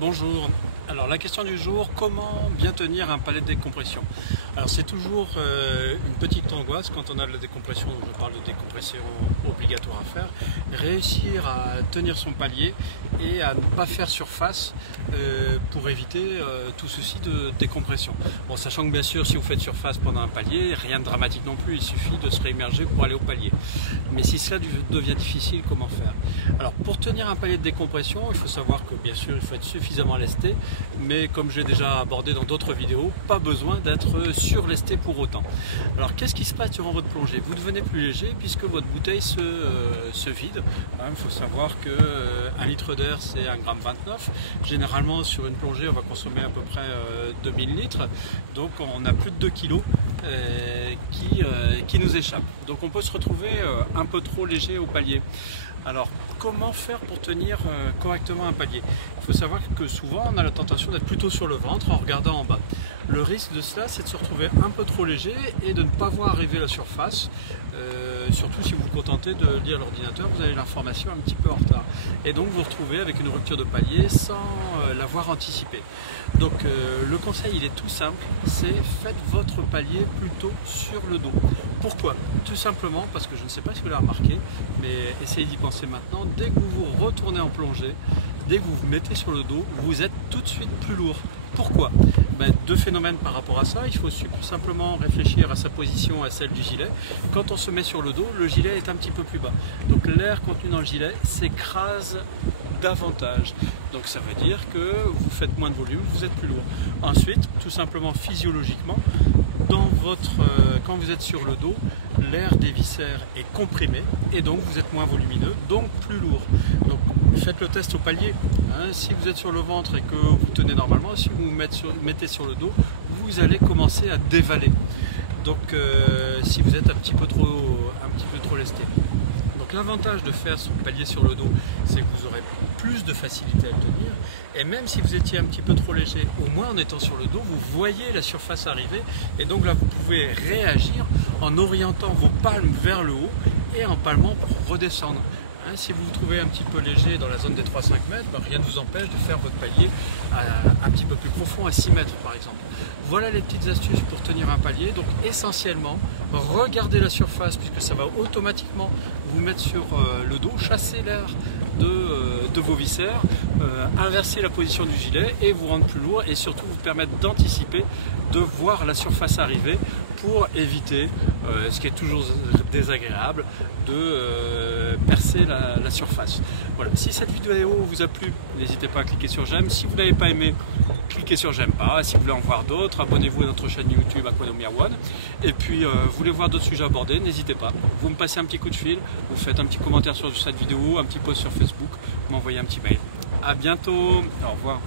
Bonjour. Alors la question du jour, comment bien tenir un palais de décompression? Alors c'est toujours une petite angoisse quand on a de la décompression, donc je parle de décompression obligatoire à faire, réussir à tenir son palier et à ne pas faire surface pour éviter tout souci de décompression. Bon, sachant que bien sûr si vous faites surface pendant un palier, rien de dramatique non plus, il suffit de se réimmerger pour aller au palier. Mais si cela devient difficile, comment faire? Alors pour tenir un palier de décompression, il faut savoir que bien sûr il faut être suffisamment lesté, mais comme j'ai déjà abordé dans d'autres vidéos, pas besoin d'être surlesté pour autant. Alors qu'est-ce qui se passe durant votre plongée? Vous devenez plus léger puisque votre bouteille se vide. Il faut savoir que 1 litre d'air c'est 1,29 g. Généralement sur une plongée on va consommer à peu près 2000 litres, donc on a plus de 2 kg qui nous échappent. Donc on peut se retrouver un peu trop léger au palier. Alors, comment faire pour tenir correctement un palier? Il faut savoir que souvent, on a la tentation d'être plutôt sur le ventre en regardant en bas. Le risque de cela, c'est de se retrouver un peu trop léger et de ne pas voir arriver la surface. Surtout si vous vous contentez de lire l'ordinateur, vous avez l'information un petit peu en retard. Et donc, vous vous retrouvez avec une rupture de palier sans l'avoir anticipé. Donc, le conseil, il est tout simple, c'est faites votre palier plutôt sur le dos. Pourquoi? Tout simplement parce que je ne sais pas si vous l'avez remarqué, mais essayez d'y penser maintenant. Dès que vous vous retournez en plongée, dès que vous vous mettez sur le dos, vous êtes tout de suite plus lourd. Pourquoi? Deux phénomènes par rapport à ça. Il faut simplement réfléchir à sa position, à celle du gilet. Quand on se met sur le dos, le gilet est un petit peu plus bas. Donc l'air contenu dans le gilet s'écrase davantage. Donc ça veut dire que vous faites moins de volume, vous êtes plus lourd. Ensuite, tout simplement physiologiquement, quand vous êtes sur le dos, l'air des viscères est comprimé et donc vous êtes moins volumineux, donc plus lourd. Donc faites le test au palier. Si vous êtes sur le ventre et que vous tenez normalement, si vous vous mettez sur le dos, vous allez commencer à dévaler. Donc si vous êtes un petit peu trop lesté. Donc l'avantage de faire son palier sur le dos, c'est que vous aurez plus de facilité à le tenir. Et même si vous étiez un petit peu trop léger, au moins en étant sur le dos, vous voyez la surface arriver. Et donc là, vous pouvez réagir en orientant vos palmes vers le haut et en palmant pour redescendre. Si vous vous trouvez un petit peu léger dans la zone des 3-5 mètres, rien ne vous empêche de faire votre palier un petit peu plus profond, à 6 mètres par exemple. Voilà les petites astuces pour tenir un palier. Donc essentiellement, regardez la surface puisque ça va automatiquement vous mettre sur le dos, chasser l'air de vos viscères, inverser la position du gilet et vous rendre plus lourd et surtout vous permettre d'anticiper, de voir la surface arriver pour éviter, ce qui est toujours désagréable, de percer la surface. Voilà. Si cette vidéo vous a plu, n'hésitez pas à cliquer sur j'aime. Si vous n'avez pas aimé, cliquez sur j'aime pas. Si vous voulez en voir d'autres, abonnez-vous à notre chaîne YouTube Aquanomia One. Et puis, vous voulez voir d'autres sujets abordés, n'hésitez pas. Vous me passez un petit coup de fil, vous faites un petit commentaire sur cette vidéo, un petit post sur Facebook, vous m'envoyez un petit mail. À bientôt, au revoir.